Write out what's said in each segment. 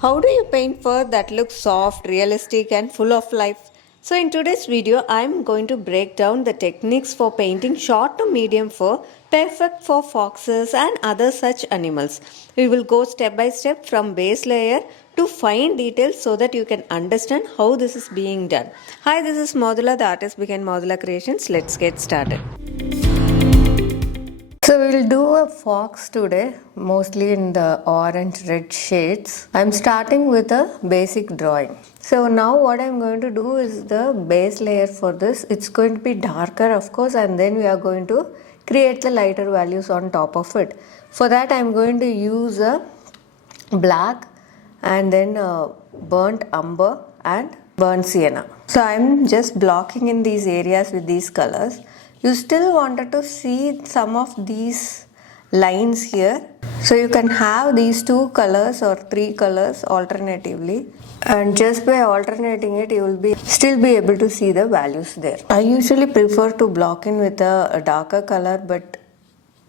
How do you paint fur that looks soft, realistic, and full of life? So, in today's video, I'm going to break down the techniques for painting short to medium fur, perfect for foxes and other such animals. We will go step by step from base layer to fine details so that you can understand how this is being done. Hi, this is Modula, the artist behind Modula Creations. Let's get started. So we'll do a fox today, mostly in the orange red shades. I'm starting with a basic drawing. So now what I'm going to do is the base layer for this. It's going to be darker, of course, and then we are going to create the lighter values on top of it. For that I'm going to use a black and then burnt umber and burnt sienna. So I'm just blocking in these areas with these colors. You still wanted to see some of these lines here. So you can have these two colors or three colors alternatively, and just by alternating it you will be still be able to see the values there. I usually prefer to block in with a darker color, but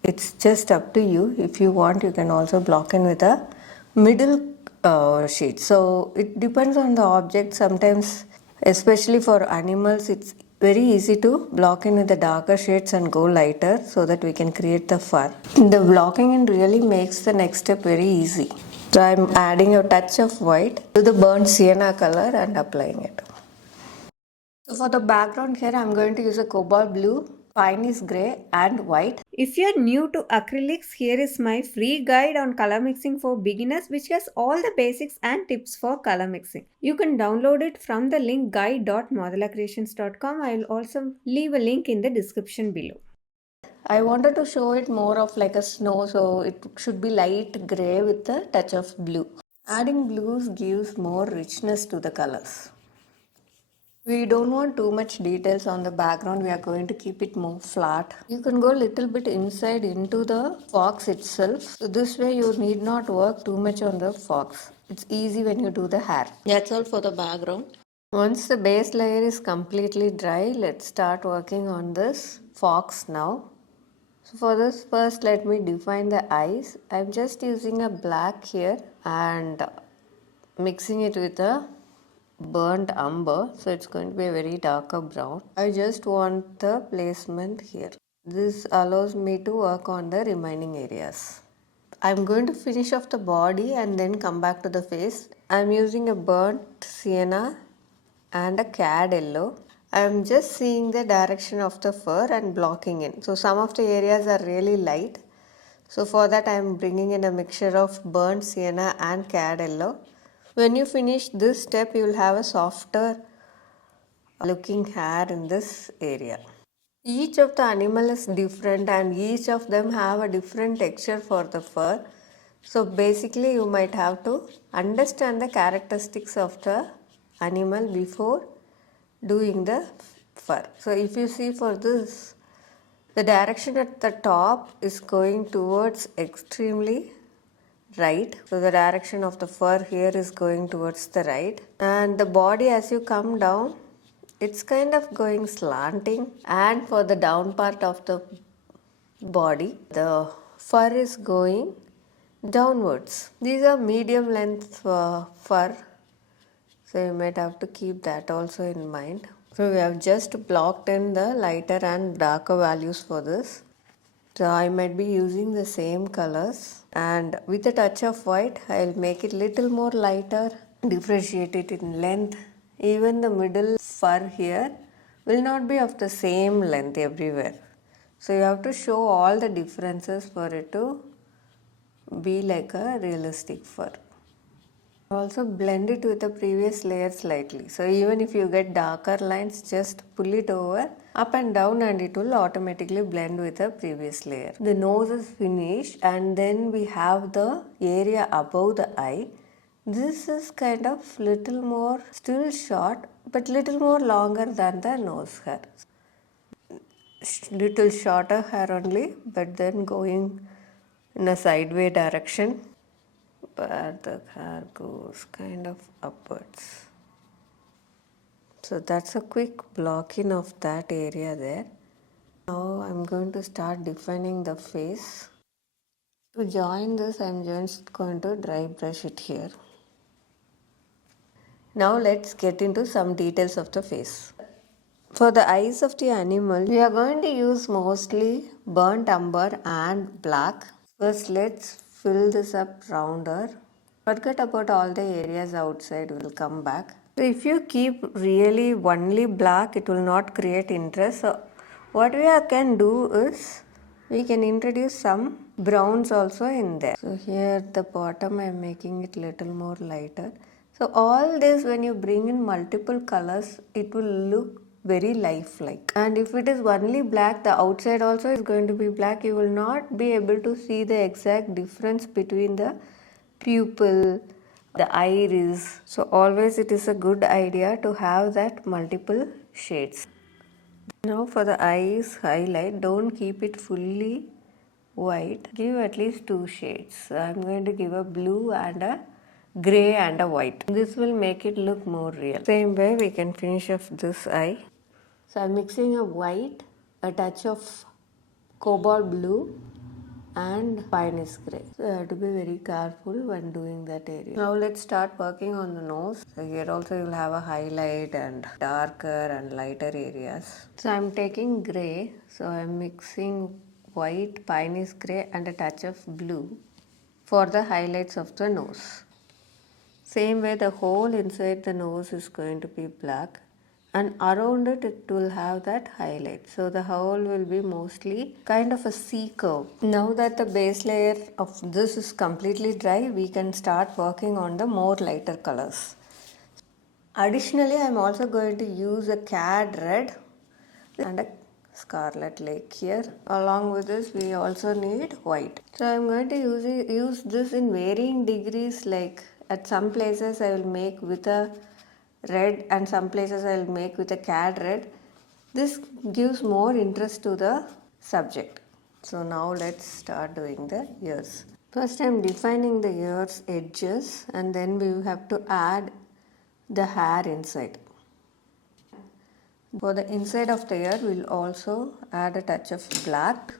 it's just up to you. If you want, you can also block in with a middle shade. So it depends on the object. Sometimes, especially for animals, it's very easy to block in with the darker shades and go lighter so that we can create the fur. The blocking in really makes the next step very easy. So I'm adding a touch of white to the burnt sienna color and applying it. So for the background here, I'm going to use a cobalt blue, piney grey and white. If you're new to acrylics, here is my free guide on color mixing for beginners, which has all the basics and tips for color mixing. You can download it from the link guide.modulacreations.com. I will also leave a link in the description below. I wanted to show it more of like a snow, so it should be light grey with a touch of blue. Adding blues gives more richness to the colors. We don't want too much details on the background. We are going to keep it more flat. You can go a little bit inside into the fox itself. So this way you need not work too much on the fox. It's easy when you do the hair. That's all for the background. Once the base layer is completely dry, let's start working on this fox now. So for this, first let me define the eyes. I'm just using a black here and mixing it with a burnt umber, so it's going to be a very darker brown. I just want the placement here. This allows me to work on the remaining areas. I'm going to finish off the body and then come back to the face. I'm using a burnt sienna and a cad yellow. I'm just seeing the direction of the fur and blocking in. So some of the areas are really light. So for that I'm bringing in a mixture of burnt sienna and cad yellow. When you finish this step, you will have a softer looking hair in this area. Each of the animal is different and each of them have a different texture for the fur. So basically you might have to understand the characteristics of the animal before doing the fur. So if you see for this, the direction at the top is going towards extremely right. So the direction of the fur here is going towards the right, and the body as you come down, it's kind of going slanting, and for the down part of the body, the fur is going downwards. These are medium length fur, so you might have to keep that also in mind. So we have just blocked in the lighter and darker values for this. So I might be using the same colors, and with a touch of white I'll make it little more lighter, differentiate it in length. Even the middle fur here will not be of the same length everywhere. So you have to show all the differences for it to be like a realistic fur. Also blend it with the previous layer slightly. So even if you get darker lines, just pull it over up and down and it will automatically blend with the previous layer. The nose is finished, and then we have the area above the eye. This is kind of little more still short but little more longer than the nose hair. Little shorter hair only, but then going in a sideways direction where the hair goes kind of upwards. So that's a quick blocking of that area there. Now I'm going to start defining the face. To join this, I'm just going to dry brush it here. Now let's get into some details of the face. For the eyes of the animal, we are going to use mostly burnt umber and black. First, let's fill this up rounder. Forget about all the areas outside, we'll come back. So if you keep really only black, it will not create interest. So what we can do is, we can introduce some browns also in there. So here at the bottom I am making it little more lighter. So all this, when you bring in multiple colors, it will look very lifelike. And if it is only black, the outside also is going to be black. You will not be able to see the exact difference between the pupil, the iris. So always it is a good idea to have that multiple shades. Now for the eyes highlight, don't keep it fully white. Give at least 2 shades. I'm going to give a blue and a grey and a white. This will make it look more real. Same way we can finish off this eye. So I'm mixing a white, a touch of cobalt blue and finest grey. So you have to be very careful when doing that area. Now let's start working on the nose. So here also you will have a highlight and darker and lighter areas. So I'm taking grey. So I'm mixing white, finest grey and a touch of blue for the highlights of the nose. Same way the whole inside the nose is going to be black, and around it will have that highlight. So the whole will be mostly kind of a C curve. Now that the base layer of this is completely dry, we can start working on the more lighter colors. Additionally, I am also going to use a cad red and a scarlet lake here. Along with this, we also need white. So I am going to use this in varying degrees. Like at some places I will make with a red and some places I will make with a cad red. This gives more interest to the subject. So now let's start doing the ears. First I am defining the ears edges, and then we have to add the hair inside. For the inside of the ear, we will also add a touch of black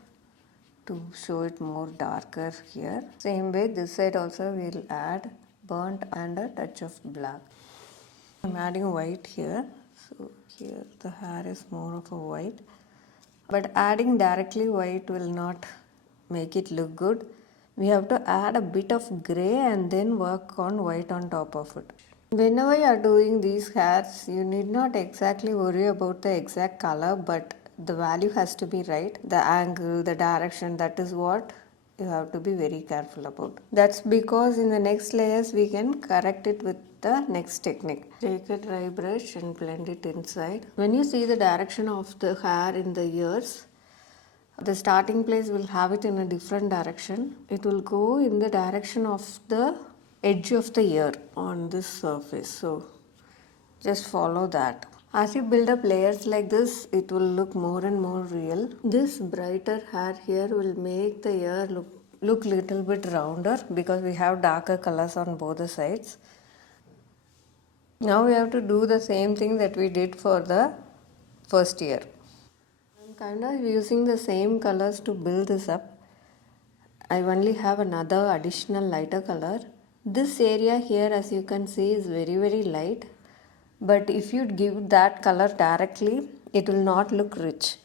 to show it more darker here. Same way this side also we will add burnt and a touch of black. I am adding white here. So here the hair is more of a white. But adding directly white will not make it look good. We have to add a bit of grey and then work on white on top of it. Whenever you are doing these hairs, you need not exactly worry about the exact color, but the value has to be right. The angle, the direction, that is what you have to be very careful about. That's because in the next layers we can correct it with the next technique. Take a dry brush and blend it inside. When you see the direction of the hair in the ears, the starting place will have it in a different direction. It will go in the direction of the edge of the ear on this surface. So just follow that. As you build up layers like this, it will look more and more real. This brighter hair here will make the ear look little bit rounder because we have darker colors on both the sides. Now we have to do the same thing that we did for the first ear. I'm kind of using the same colors to build this up. I only have another additional lighter color. This area here, as you can see, is very light, but if you give that color directly, it will not look rich.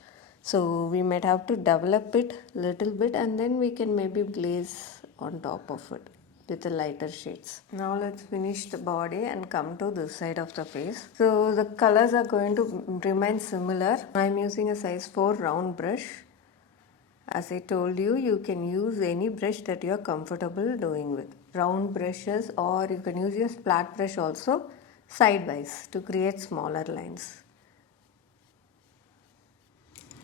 So we might have to develop it little bit and then we can maybe glaze on top of it with the lighter shades. Now let's finish the body and come to this side of the face. So the colors are going to remain similar. I'm using a size 4 round brush. As I told you, you can use any brush that you are comfortable doing with. Round brushes, or you can use your flat brush also sidewise to create smaller lines.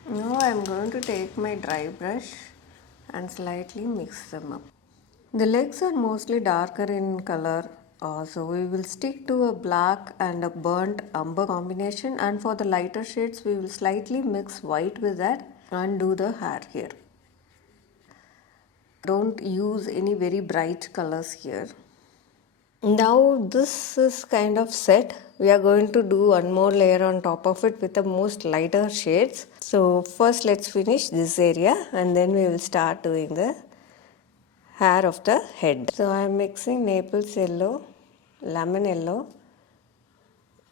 Now I am going to take my dry brush and slightly mix them up. The legs are mostly darker in color, so we will stick to a black and a burnt umber combination, and for the lighter shades we will slightly mix white with that and do the hair here. Don't use any very bright colors here. Now this is kind of set. We are going to do one more layer on top of it with the most lighter shades. So first let's finish this area and then we will start doing the hair of the head. So I am mixing Naples yellow, lemon yellow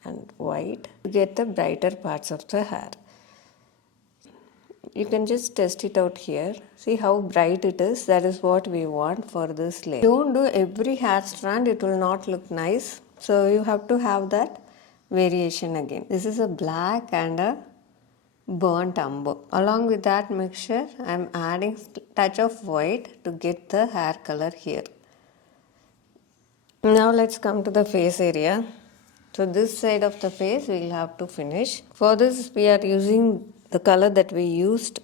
and white to get the brighter parts of the hair. You can just test it out here. See how bright it is. That is what we want for this layer. Don't do every hair strand, it will not look nice. So you have to have that variation again. This is a black and a burnt umber. Along with that mixture, I am adding touch of white to get the hair color here. Now let's come to the face area. So this side of the face we will have to finish. For this we are using the color that we used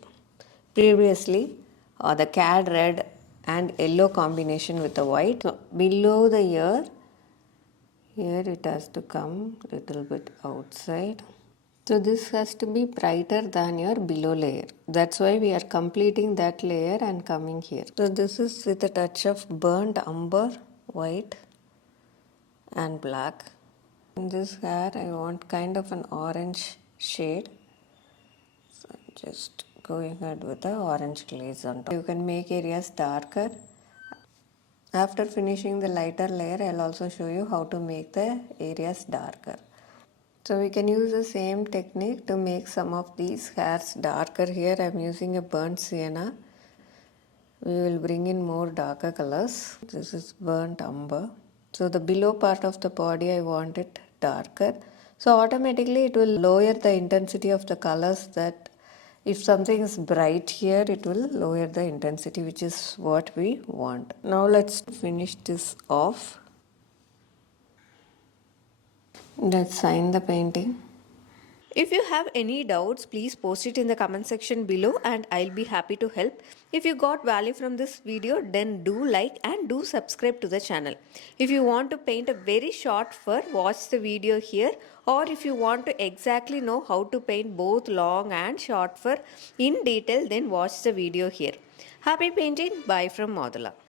previously, the cad red and yellow combination with the white. So below the ear, here it has to come little bit outside. So this has to be brighter than your below layer. That's why we are completing that layer and coming here. So this is with a touch of burnt umber, white and black. In this hair I want kind of an orange shade. So I'm just going ahead with the orange glaze on top. You can make areas darker. After finishing the lighter layer, I'll also show you how to make the areas darker. So we can use the same technique to make some of these hairs darker. Here I'm using a burnt sienna. We will bring in more darker colors. This is burnt umber. So the below part of the body I want it darker. So automatically it will lower the intensity of the colors. That if something is bright here, it will lower the intensity, which is what we want. Now let's finish this off. Let's sign the painting. If you have any doubts, please post it in the comment section below and I'll be happy to help. If you got value from this video, then do like and do subscribe to the channel. If you want to paint a very short fur, watch the video here. Or if you want to exactly know how to paint both long and short fur in detail, then watch the video here. Happy painting. Bye from Modula.